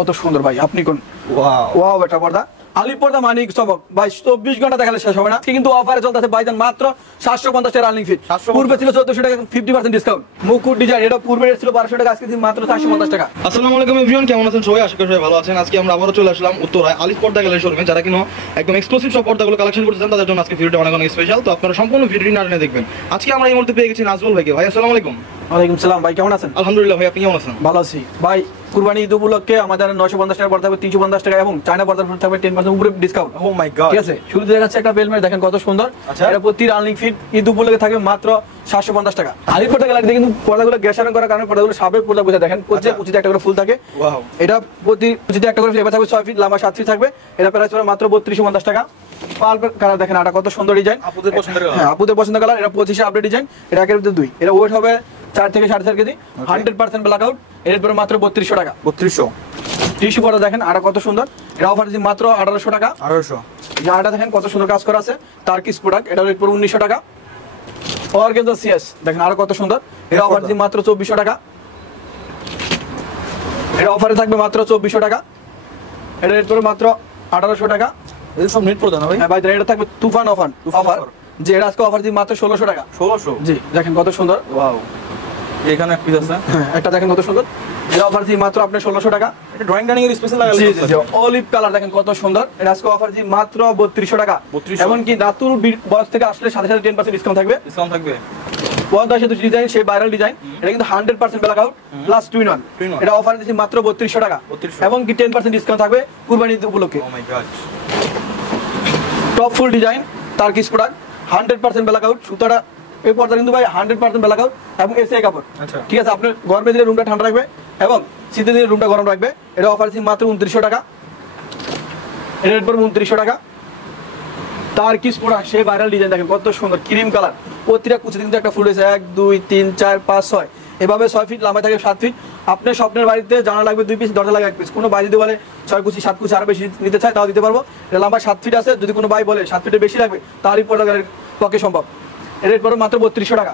কত সুন্দর ভাই, আপনি কোন ওয়াও এটা পর্দা আলিপ পর্দা মানিক চমক ভাই 24 ঘন্টা দেখালে শেষ হবে না। কিন্তু অফারে চলতেছে ভাইজান মাত্র 750 টাকা রানিং ফিট। পূর্বে ছিল 1400 টাকা 50% ডিসকাউন্ট। মুকুট ডিজাইন এটা পূর্বে ছিল 1200 টাকা, আজকে মাত্র 450 টাকা। আসসালামু আলাইকুম এভরিওয়ান, কেমন আছেন সবাই? আশা করি সবাই ভালো আছেন। আজকে আমরা আবারো চলে আসলাম উত্তরায় আলিপ পর্দা গ্যালারি শোরুমে। যারা কিনো একদম এক্সক্লুসিভ সব পর্দাগুলো কালেকশন করতেছেন তাদের জন্য আজকে ভিডিওটা অনেক স্পেশাল। তো আপনারা সম্পূর্ণ ভিডিওটি না টেনে দেখবেন। আজকে আমরা এই মুহূর্তে পেয়ে গেছি নাজমুল ভাইকে। ভাই আসসালামু আলাইকুম। ওয়ালাইকুম সালাম ভাই, কেমন আছেন? আলহামদুলিল্লাহ ভাই, আপনি কেমন আছেন? ভালো আছি ভাই। কুরবানি ঈদ উপলক্ষে আমাদের 950 টাকা পর্দা থাকবে, 350 টাকা এবং চায়না পর্দার উপর থাকবে 10% উপরে ডিসকাউন্ট। ও মাই গড, ঠিক আছে। শুরুতে দেখাচ্ছে একটা বেলমেট, দেখেন কত সুন্দর। এটা প্রতি রানিং ফিট ঈদ উপলক্ষে থাকবে মাত্র 750 টাকা। আলিপ পর্দা গ্যালারিতে কিন্তু পর্দাগুলো গ্যাসারন করার কারণে পর্দাগুলো সাবেক পর্দা বোঝা, দেখেন প্রতি কুচিতে একটা করে ফুল থাকে। ওয়াও, এটা প্রতি কুচিতে একটা করে ফ্লেভার থাকবে, 6 ফিট লম্বা 7 ফিট থাকবে। এটা প্রাইস পড়বে মাত্র 3250 টাকা। পার্ল কালার দেখেন, এটা কত সুন্দর ডিজাইন, আপুদের পছন্দের কালার। হ্যাঁ, আপুদের পছন্দের কালার। এটা 25 আপডেট ডিজাইন, এটা একের ভিতরে 2। এটা ওয়েট হবে 4 থেকে 4.5 কেজি, 100% ব্ল্যাক আউট। এর পরে মাত্র 3200 টাকা। 3200 টিস্যু পর্দা দেখেন, এটা কত সুন্দর। এটা অফার দিচ্ছি মাত্র 1800 টাকা। 1800 জামাটা দেখেন কত সুন্দর কাজ করা আছে, টার্কিশ প্রোডাক্ট। এটা রেট পড়বে 1900 টাকা। অর্গানজা সিএস দেখেন, আরো কত সুন্দর। এটা অফার দিচ্ছি মাত্র 2400 টাকা। এটা অফারে থাকবে মাত্র 2400 টাকা। এটা রেট পড়বে মাত্র 1800 টাকা। এই সব নেট পর্দা না ভাই? হ্যাঁ ভাই, এটা থাকবে তুফান অফার। যে এটা আজকে অফার দিচ্ছি মাত্র 1600 টাকা। 1600 জি দেখেন কত সুন্দর। ওয়াও, এখানে এক পিস আছে। হ্যাঁ, একটা দেখেন কত সুন্দর। এটা অফার দিচ্ছি মাত্র আপনার 1600 টাকা। এটা ড্রয়িং ডাইনিং এর স্পেশাল লাগানো জি আছে। জি, অলিভ কালার দেখেন কত সুন্দর। এটা আজকে অফার দিচ্ছি মাত্র 3200 টাকা। 3200 এমনকি দাতুর বয়স থেকে আসলে সাথে সাথে 10% ডিসকাউন্ট থাকবে। ডিসকাউন্ট থাকবে। পর্দা সেতু ডিজাইন, সেই ভাইরাল ডিজাইন। এটা কিন্তু 100% black out plus twin one. এটা অফার দিচ্ছি মাত্র 3200 টাকা। 3200 এবং কি 10% ডিসকাউন্ট থাকবে কুরবানি ঈদ উপলক্ষে। Oh my god, top full design Turkish product, 100% blackout. সুতাটা এই পর্দা কিন্তু ভাই 100% ব্ল্যাক আউট এবং এসএ কাপড়। আচ্ছা, ঠিক আছে। আপনার গরমে দিলে রুমটা ঠান্ডা রাখবে এবং শীতে দিলে রুমটা গরম রাখবে। এটা অফার দিচ্ছি মাত্র 2900 টাকা। এটা রেট পড়বে 2900 টাকা। টার্কিশ প্রোডাক্ট, সেই ভাইরাল ডিজাইন দেখেন কত সুন্দর, ক্রিম কালার। প্রতিটা কুচিতে কিন্তু একটা ফুল হয়েছে, 1 2 3 4 5 6 এভাবে 6 ফিট লম্বা থাকে, 7 ফিট। আপনার স্বপ্নের বাড়িতে জানা লাগবে 2 পিস, দরজা লাগবে 1 পিস। কোনো ভাই যদি বলে 6 কুচি 7 কুচি আরো বেশি নিতে চায় তাও দিতে পারবো। এটা লম্বা 7 ফিট আছে। যদি কোনো ভাই বলে 7 ফিটের বেশি লাগবে তারই পর্দা পক্ষে সম্ভব। এর রেট পড়বে মাত্র 3200 টাকা।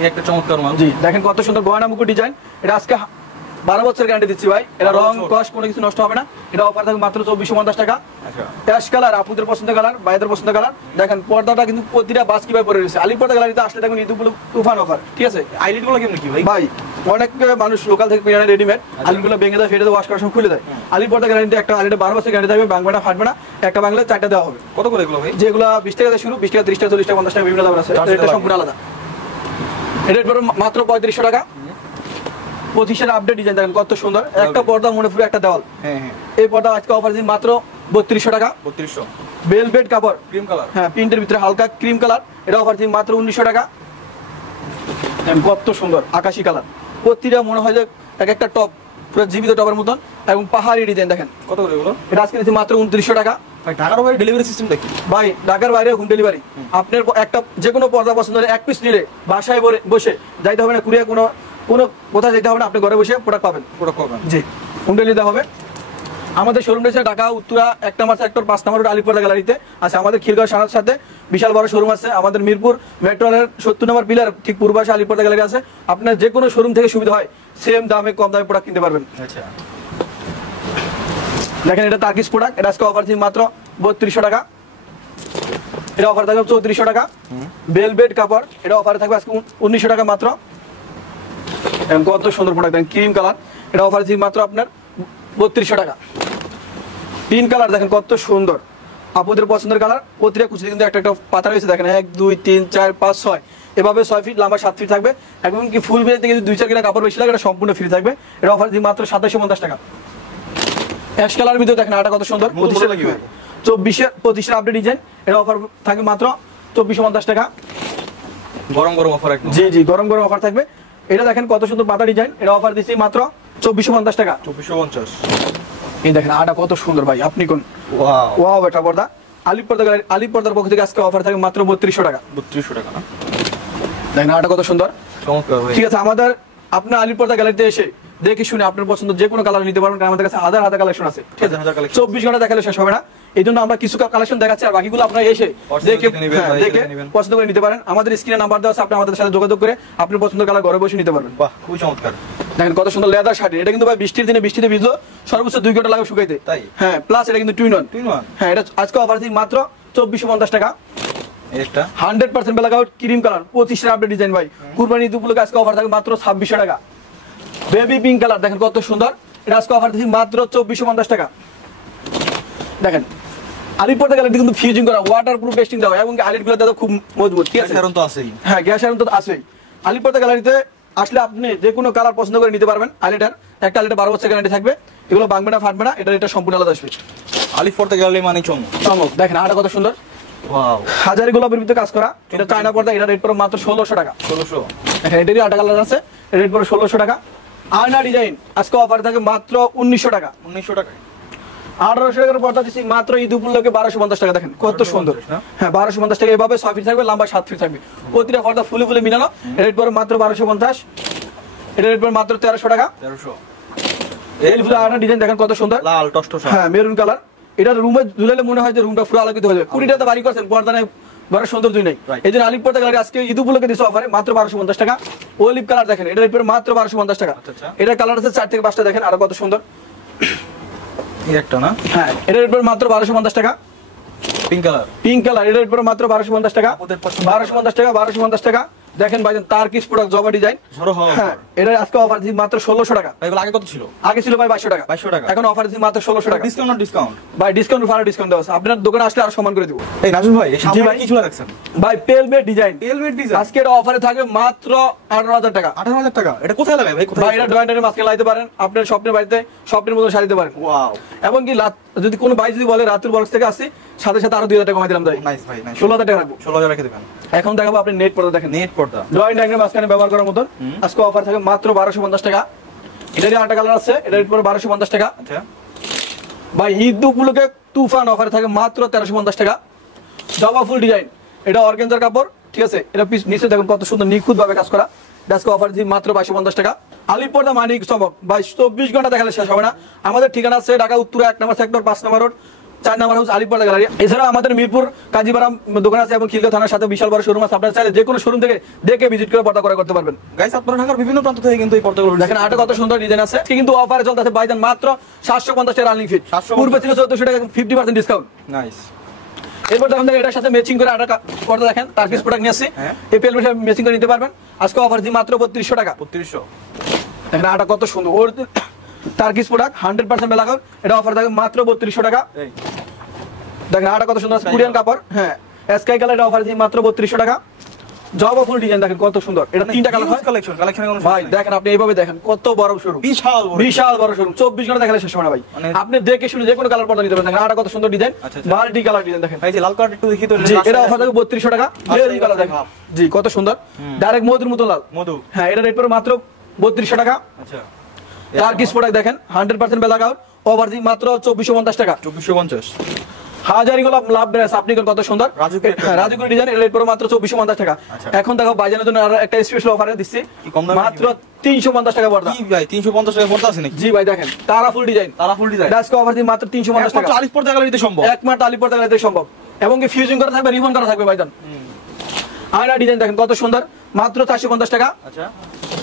এই একটা চমৎকার মাল। জি দেখেন কত সুন্দর গয়না মুকুট ডিজাইন। এটা আজকে 12 বছর গ্যারান্টি দিচ্ছি ভাই। এটা রং কস্ট কোনো কিছু নষ্ট হবে না। এটা অফার থাকবে মাত্র 2450 টাকা। আচ্ছা, অ্যাশ কালার আপুদের পছন্দের কালার, ভাইদের পছন্দের কালার। দেখেন পর্দাটা কিন্তু প্রতিটা বাস কিভাবে পরে রয়েছে। আলিপ পর্দা গ্যালারিতে আসলে দেখুন ঈদ উপলক্ষে তুফান অফার। ঠিক আছে। আইলিড গুলো কেমন কি ভাই? ভাই অনেক মানুষ লোকাল থেকে কিনে রেডিমেড আলিপগুলো ভেঙে দেয়, ফেটে ওয়াশ করার সময় খুলে দেয়। আলিপ পর্দা গ্যারান্টি একটা আলিটা 12 বছর গ্যারান্টি থাকবে, ভাঙবে না ফাটবে না। একটা ভাঙলে 4টা দেওয়া হবে। কত করে এগুলো ভাই? যেগুলো 20 টাকা থেকে শুরু, 20 টাকা 30 টাকা 40 টাকা 50 টাকা বিভিন্ন দাম আছে। এটা সম্পূর্ণ আলাদা। এটা রেট পড়বে মাত্র 3500 টাকা। 25 আপডেট ডিজাইন দেখেন কত সুন্দর। একটা পর্দা মনে পুরো একটা দেওয়াল। হ্যাঁ হ্যাঁ, এই পর্দা আজকে অফার দিন মাত্র 3200 টাকা। 3200 বেলভেট কাপড়, ক্রিম কালার। হ্যাঁ প্রিন্টের ভিতরে হালকা ক্রিম কালার। এটা অফার দিন মাত্র 1900 টাকা। কত সুন্দর আকাশী কালার। প্রতিটা মনে হয় যে এক একটা টপ, পুরো জীবিত টপের মতন এবং পাহাড়ি ডিজাইন দেখেন। কত করে এগুলো? এটা আজকে দিচ্ছি মাত্র 2900 টাকা। ভাই ঢাকার বাইরে ডেলিভারি সিস্টেম দেখি ভাই, ঢাকার বাইরে হোম ডেলিভারি। আপনার একটা যে কোনো পর্দা পছন্দ হলে 1 পিস নিলে বাসায় বসে যাইতে হবে না, কুরিয়ার কোনো কোথায় যেতে হবে না, আপনি ঘরে বসে প্রোডাক্ট পাবেন। জি, হোম ডেলিভারি হবে। আমাদের শোরুম রয়েছে ঢাকা উত্তরা 1 নম্বর সেক্টর 5 নম্বর আলিপ পর্দা গ্যালারিতে আছে। আমাদের খিলগাঁও সানার সাথে বিশাল বড় শোরুম আছে। আমাদের মিরপুর মেট্রোলের 70 নম্বর পিলার ঠিক পূর্ব পাশে আলিপ পর্দা গ্যালারি আছে। আপনার যে কোনো শোরুম থেকে সুবিধা হয়, সেম দামে কম দামে প্রোডাক্ট কিনতে পারবেন। আচ্ছা, দেখেন এটা টার্কিশ প্রোডাক্ট। এটা আজকে অফার দিন মাত্র 3200 টাকা। এটা অফার থাকবে 3400 টাকা। বেলভেট কাপড়, এটা অফারে থাকবে আজকে 1900 টাকা মাত্র। কত সুন্দর প্রোডাক্ট দেখেন, ক্রিম কালার। এটা অফার দিন মাত্র আপনার 3200 টাকা। পিঙ্ক কালার দেখেন কত সুন্দর, আপুদের পছন্দের কালার। প্রতিটা কুচিতে কিন্তু একটা একটা পাতা রয়েছে দেখেন, 1 2 3 4 5 6 এভাবে 6 ফিট লম্বা 7 ফিট থাকবে। এবং কি ফুল বেল থেকে 2-4 কিলো কাপড় বেশি লাগে, এটা সম্পূর্ণ ফ্রি থাকবে। এটা অফার দিন মাত্র 2750 টাকা। অ্যাশ কালার ভিতরে দেখেন এটা কত সুন্দর, 24 আপডেট ডিজাইন। এটা অফার থাকবে মাত্র 2450 টাকা। গরম গরম অফার একদম। জি জি, গরম গরম অফার থাকবে। এটা দেখেন কত সুন্দর পাতা ডিজাইন। এটা অফার দিচ্ছি মাত্র 2450 টাকা। 2450। এই দেখেন আটা কত সুন্দর ভাই, আপনি কোন। ওয়াও ওয়াও, এটা পর্দা আলিপ পর্দা গ্যালারি, আলিপ পর্দার পক্ষ থেকে আজকে অফার থাকবে মাত্র 3200 টাকা। 3200 টাকা না? দেখেন আটা কত সুন্দর, চমৎকার ভাই। ঠিক আছে। আমাদের আপনার আলিপ পর্দা গ্যালারিতে এসে দেখে শুনে আপনার পছন্দ যে কোনো কালার নিতে পারবেন, কারণ আমাদের কাছে হাজার হাজার কালেকশন আছে। ঠিক আছে, 24 ঘন্টা দেখালে শেষ হবে না। এই জন্য আমরা কিছু কালেকশন দেখাচ্ছি, আর বাকিগুলো আপনারা এসে দেখে পছন্দ করে নিতে পারেন। আমাদের স্ক্রিনে নাম্বার দেওয়া আছে, আপনি আমাদের সাথে যোগাযোগ করে আপনার পছন্দের কালার ঘরে বসে নিতে পারবেন। বাহ, খুবই চমৎকার। দেখেন কত সুন্দর লেদার শার্ট, এটা কিন্তু ভাই বৃষ্টির দিনে বৃষ্টিতে ভিজলো সর্বোচ্চ 2 ঘন্টা লাগবে শুকাইতে। তাই? হ্যাঁ, প্লাস এটা কিন্তু টুইন ওয়ান। হ্যাঁ, এটা আজকে অফার দিই মাত্র 2450 টাকা। এটা 100% ব্ল্যাক আউট ক্রিম কালার 25 এর আপডেট ডিজাইন ভাই। কুরবানি ঈদ উপলক্ষে আজকে অফার থাকবে মাত্র 2600 টাকা। বেবি পিঙ্ক কালার দেখেন কত সুন্দর, এটা আজকে অফার দিচ্ছি মাত্র 2450 টাকা। দেখেন আলিপর্দা গ্যালারি কিন্তু ফিউজিং করা ওয়াটারপ্রুফ টেস্টিং দেওয়া এবং আলিপগুলো দাদা খুব মজবুত, ঠিক আছে? কারণ তো আছেই। হ্যাঁ, গ্যাস আয়রন তো আছেই। আলিপর্দা গ্যালারিতে আসলে আপনি যে কোনো কালার পছন্দ করে নিতে পারবেন। আলিটার একটা আলিটা 12 বছর গ্যারান্টি থাকবে, এগুলো ভাঙবে না ফাটবে না, এটা সম্পূর্ণ আলাদা আসবে। আলিপর্দা গ্যালারি মানে চমক। দেখেন আটা কত সুন্দর, ওয়াও, হাজারি গোলাপের ভিতরে কাজ করা, এটা চায়না পর্দা, এটা রেট পড়ে মাত্র 1600 টাকা। 1600। দেখেন এটারই আটা কালার আছে, রেট পড়ে 1600 টাকা। আয়না ডিজাইন আজকে অফার থাকে মাত্র 1900 টাকা। 1900 টাকা। 1800 টাকার পর্দা দিচ্ছি মাত্র ঈদ উপলক্ষে 1250 টাকা। দেখেন কত সুন্দর। হ্যাঁ, 1250 টাকা। এভাবে 6 ফিট থাকবে, লম্বা 7 ফিট থাকবে, প্রতিটা পর্দা ফুলে ফুলে মিলানো। রেট পড়ে মাত্র 1250। এটা রেট পড়ে মাত্র 1300 টাকা। 1300। এই ফুল আয়না ডিজাইন দেখেন কত সুন্দর, লাল টসটসা। হ্যাঁ, মেরুন কালার। এটা রুমে ঝুলালে মনে হয় যে রুমটা পুরো আলোকিত হয়ে যাবে। 20 টাকা বাড়ি করছেন, পর্দা নেই, বড় সৌন্দর্য নেই। এই জন্য আলিপর্দা গ্যালারি আজকে ঈদ উপলক্ষে দিচ্ছে অফারে মাত্র 1250 টাকা। অলিভ কালার দেখেন, এটা রেট পড়ে মাত্র 1250 টাকা। এটা কালার আছে 4 থেকে 5টা, দেখেন আরো কত সুন্দর। এই একটা না? হ্যাঁ, এটা রেট পড়ে মাত্র 1250 টাকা। Pink colour. পিঙ্ক কালার, এটা রেট পড়ে মাত্র 1250 টাকা। 1250 টাকা, 1250 টাকা। দেখেন ভাই তারকিস প্রোডাক্ট জবা ডিজাইন। হ্যাঁ, এটা আজকে অফার দিচ্ছি মাত্র 1600 টাকা। এগুলো আগে কত ছিল? আগে ছিল ভাই 2200 টাকা। 2200 টাকা। এখন অফার দিচ্ছি মাত্র 1600 টাকা। ডিসকাউন্ট না ডিসকাউন্ট? ভাই ডিসকাউন্ট ফার ডিসকাউন্ট দেওয়া আছে, আপনার দোকানে আসলে আরো সমান করে দেব। এই নাজমুল ভাই, এই সামনে ভাই। কি চলে রাখছেন? ভাই পেলমেট ডিজাইন। পেলমেট ডিজাইন আজকে এটা অফারে থাকবে মাত্র 18000 টাকা। 18000 টাকা। এটা কোথায় লাগায় ভাই? ভাই এটা ড্রয়ারের মাঝখানে লাগাইতে পারেন, আপনার স্বপ্নের বাড়িতে স্বপ্নের মতো সাজাতে পারেন। ওয়াও। এবং কি যদি কোনো ভাই যদি বলে রাতুর বক্স থেকে আসছি, সাথে সাথে আরো 2000 টাকা কমাই দিলাম। নাইস ভাই, নাইস। 16000 টাকা রাখবো। 16000 রেখে দিবেন। এখন দেখাবো আপনি নেট পর্দা দেখেন, নেট পর্দা ড্রয়িং ডায়াগ্রাম মাঝখানে ব্যবহার করার মতন। আজকে অফার থাকে মাত্র 1250 টাকা। এটারই আরেকটা কালার আছে, এটা রেট পড়ে 1250 টাকা। আচ্ছা ভাই ঈদ উপলক্ষে তুফান অফারে থাকে মাত্র 1350 টাকা। জবা ফুল ডিজাইন, এটা অর্গানজার কাপড়, ঠিক আছে? এটা নিচে দেখুন কত সুন্দর নিখুঁত ভাবে কাজ করা। আজকে অফার দিই মাত্র 2250 টাকা। আলিপর্দা মানিক চমক ভাই 24 ঘন্টা দেখালে শেষ হবে না। আমাদের ঠিকানা আছে ঢাকা উত্তর 1 নম্বর সেক্টর, 5 নম্বর রোড, 4 নম্বর হাউস, আলিপর্দা গ্যালারি। এছাড়া আমাদের মিরপুর কাজীপাড়া দোকান আছে এবং খিলগাঁও থানার সাথে বিশাল বড় শোরুম আছে। আপনারা চাইলে যে কোনো শোরুম থেকে দেখে ভিজিট করে পর্দা ক্রয় করতে পারবেন। গাইস, আপনারা ঢাকার বিভিন্ন প্রান্ত থেকে কিন্তু এই পর্দাগুলো দেখেন আটা কত সুন্দর ডিজাইন আছে, কিন্তু অফারে চলতেছে ভাইজান মাত্র 750 টাকা রানিং ফিট। পূর্বে ছিল 1400 টাকা, 50% ডিসকাউন্ট। নাইস। এরপর দেখেন এটার সাথে ম্যাচিং করে আটা পর্দা দেখেন তারকিস প্রোডাক্ট নিয়ে আসছি, এই পেলমেট ম্যাচিং করে নিতে পারবেন। আজকে অফার দিই মাত্র 3200 টাকা। 3200। দেখেন আটা কত সুন্দর, ওর তারকিস প্রোডাক্ট 100% বেলাকার, এটা অফার থাকে মাত্র 3200 টাকা। দেখেন আটা কত সুন্দর কোরিয়ান কাপড়, হ্যাঁ, স্কাই কালার, এটা অফার দিই মাত্র 3200 টাকা। জবা ফুল ডিজাইন দেখেন কত সুন্দর, এটা 3টা কালার হয়। কালেকশনে কোনো ভাই দেখেন আপনি এইভাবে দেখেন কত বড় শোরুম, বিশাল বড় শোরুম, 24 ঘন্টা দেখালে শেষ হবে না ভাই। আপনি দেখে শুনে যে কোনো কালার পর্দা নিতে পারেন। দেখেন আটা কত সুন্দর ডিজাইন, মাল্টি কালার ডিজাইন দেখেন। এই যে লাল কালার একটু দেখি তো। জি, এটা অফার থাকে 3200 টাকা। বেরি কালার দেখেন, জি কত সুন্দর, ডাইরেক্ট মধুর মতো লাল মধু। হ্যাঁ, এটা রেট পড়ে মাত্র 3200 টাকা। আচ্ছা, তারকিস প্রোডাক্ট দেখেন 100% বেলাকার, অফার দিই মাত্র 2450 টাকা। 2450। হাজারি গোলাপ লাভ ড্রেস, আপনি কত সুন্দর রাজুগুরি ডিজাইন, এর রেট পড়ে মাত্র 2450 টাকা। এখন দেখো বাইজানের জন্য আর একটা স্পেশাল অফারে দিচ্ছি মাত্র 350 টাকা পর্দা। কি ভাই 350 টাকা পর্দা আছে নাকি? জি ভাই দেখেন তারা ফুল ডিজাইন, আজকে অফার দিই মাত্র 350 টাকা। আলিপর্দা গ্যালারিতে সম্ভব, একমাত্র আলিপর্দা গ্যালারিতে সম্ভব, এবং কি ফিউজিং করা থাকবে, রিবন করা থাকবে ভাইজান। আয়না ডিজাইন দেখেন কত সুন্দর, মাত্র 450 টাকা। আচ্ছা,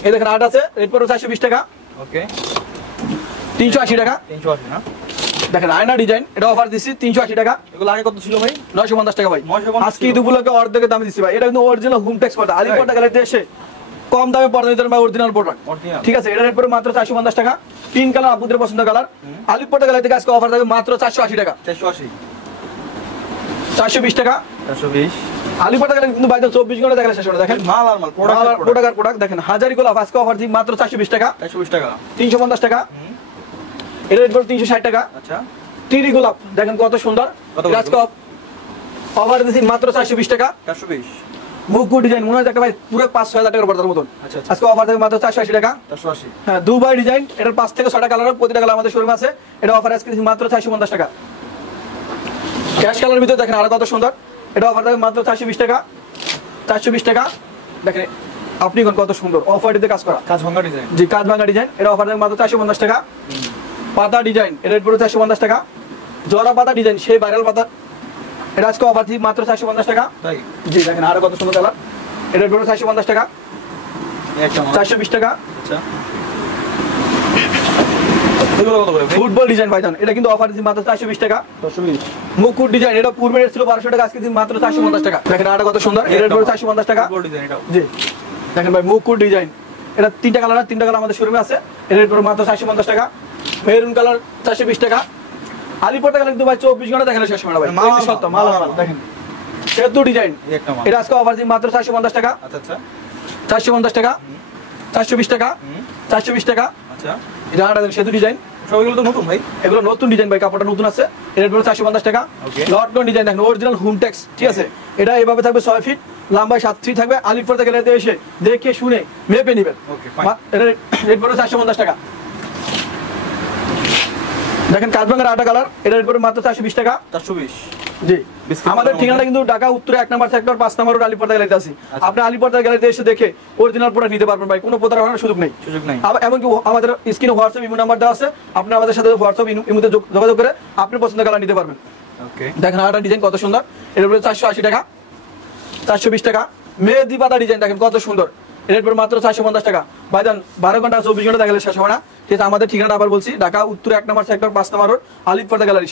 এই দেখেন আট আছে, রেট পড়ে 420 টাকা। ওকে, 380 টাকা। 380 না? দেখেন আয়না ডিজাইন, এটা অফার দিচ্ছি 380 টাকা। এগুলো আগে কত ছিল ভাই? 950 টাকা ভাই। 950 আজকে ঈদ উপলক্ষে অর্ধেকের দামে দিচ্ছি ভাই। এটা কিন্তু অরিজিনাল হোম টেক্স পর্দা, আলিপর্দা গ্যালারিতে এসে কম দামে পর্দা নিতে পারবেন, অরিজিনাল প্রোডাক্ট, ঠিক আছে? এটা রেট পড়ে মাত্র 450 টাকা। পিঙ্ক কালার আপনাদের পছন্দ কালার। আলিপর্দা গ্যালারি থেকে আজকে অফার থাকবে মাত্র 480 টাকা। 480, 420 টাকা। 420। আলিপর্দা গ্যালারি কিন্তু ভাই 24 ঘন্টা দেখালে শেষ হবে না। দেখেন মাল আর মাল, প্রোডাক্ট দেখেন হাজারি গোলাপ আজকে অফার দিই মাত্র 420 টাকা। 420 টাকা। 350 টাকা। এটা রেট পড়ে 360 টাকা। আচ্ছা, টিরি গোলাপ দেখেন কত সুন্দর, আজকে অফার দিচ্ছি মাত্র 420 টাকা। 420। মুকুট ডিজাইন মনে হয় একটা ভাই পুরো 5-6 টাকার পর্দার মতন। আজকে অফার থাকে মাত্র 480 টাকা। 480। হ্যাঁ, দুবাই ডিজাইন, এটার 5 থেকে 6টা কালার, প্রতিটা কালার আমাদের শোরুমে আছে। এটা অফার আজকে মাত্র 450 টাকা। ক্যাশ কালারের ভিতরে দেখেন আরো কত সুন্দর, এটা অফার থাকে মাত্র 420 টাকা। 420 টাকা। দেখেন আপনি কত সুন্দর অফ হোয়াইটে কাজ করা, কাজ ভাঙা ডিজাইন। জি কাজ ভাঙা ডিজাইন, এটা অফার থাকে মাত্র 450 টাকা। পাতা ডিজাইন, এটা রেট পড়ে 450 টাকা। জরা পাতা ডিজাইন, সেই ভাইরাল পাতা, এটা আজকে অফার দিই মাত্র 450 টাকা। তাই? জি দেখেন আরো কত সুন্দর কালার, এটা রেট পড়ে 450 টাকা। 420 টাকা। আচ্ছা, এগুলো কত করে ভাই? ফুটবল ডিজাইন ভাইজান, এটা কিন্তু অফার দিচ্ছি মাত্র 420 টাকা। 420। মুকুট ডিজাইন, এটা পূর্বে রেট ছিল 1200 টাকা, আজকে দিন মাত্র 450 টাকা। দেখেন এটা কত সুন্দর, এর রেট পড়ে 450 টাকা। ফুটবল ডিজাইন এটাও। জি দেখেন ভাই মুকুট ডিজাইন, এটা 3টা কালার, 3টা কালার আমাদের শোরুমে আছে। এর রেট পড়ে মাত্র 450 টাকা। মেরুন কালার 420 টাকা। আলিপর্দা কালার কিন্তু ভাই 24 ঘন্টা দেখানো শেষ হয় না ভাই, মাল এমনি সত্য মাল মাল। দেখেন সেতু ডিজাইন, এই একটা মাল। এটা আজকে অফার দিচ্ছি মাত্র 450 টাকা। আচ্ছা আচ্ছা 450 টাকা, 420 টাকা, 420 টাকা। আচ্ছা। এটা আরেকটা দেখেন সেতু ডিজাইন, সবগুলো তো নতুন ভাই। এগুলো নতুন ডিজাইন ভাই, কাপড়টা নতুন আছে। এর রেট পড়ে 450 টাকা। Okay. লটকন ডিজাইন দেখেন, অরিজিনাল হোমটেক্স, ঠিক আছে। এটা এভাবে থাকবে 6 ফিট, লম্বায় 7 ফিট থাকবে। আলিপর্দা গ্যালারিতে এসে দেখে শুনে মেপে নেবেন। Okay, fine. এটা রেট পড়ে 450 টাকা। দেখেন কাঠবাঙ্গার আটা কালার, এটা রেট পড়ে মাত্র 420 টাকা। 420। জি Biscuit আমাদের color ঠিকানা মধ্যে? কিন্তু ঢাকা উত্তরে 1 নম্বর সেক্টর 5 নম্বর রোড আলিপর্দা গ্যালারিতে আছি। আচ্ছা। আপনি আলিপর্দা গ্যালারিতে এসে দেখে অরিজিনাল প্রোডাক্ট নিতে পারবেন ভাই, কোনো প্রতারণার সুযোগ নেই। সুযোগ নাই। এমনকি আমাদের স্ক্রিনে হোয়াটসঅ্যাপ ইমো নাম্বার দেওয়া আছে, আপনি আমাদের সাথে হোয়াটসঅ্যাপ ইমোতে যোগাযোগ করে আপনি পছন্দের কালার নিতে পারবেন। ওকে। দেখেন আরেকটা ডিজাইন কত সুন্দর, এর উপরে 480 টাকা, 420 টাকা। মেহেদি পাতা ডিজাইন দেখেন কত সুন্দর, এর উপর মাত্র 450 টাকা। ভাইজান 12 ঘন্টা 24 ঘন্টা দেখালে শেষ হবে না। ঠিক আছে, আমাদের ঠিকানা আবার বলছি, ঢাকা উত্তর 1 নম্বর সেক্টর 5 নম্বর রোড আলিপর্দা গ্যালারি।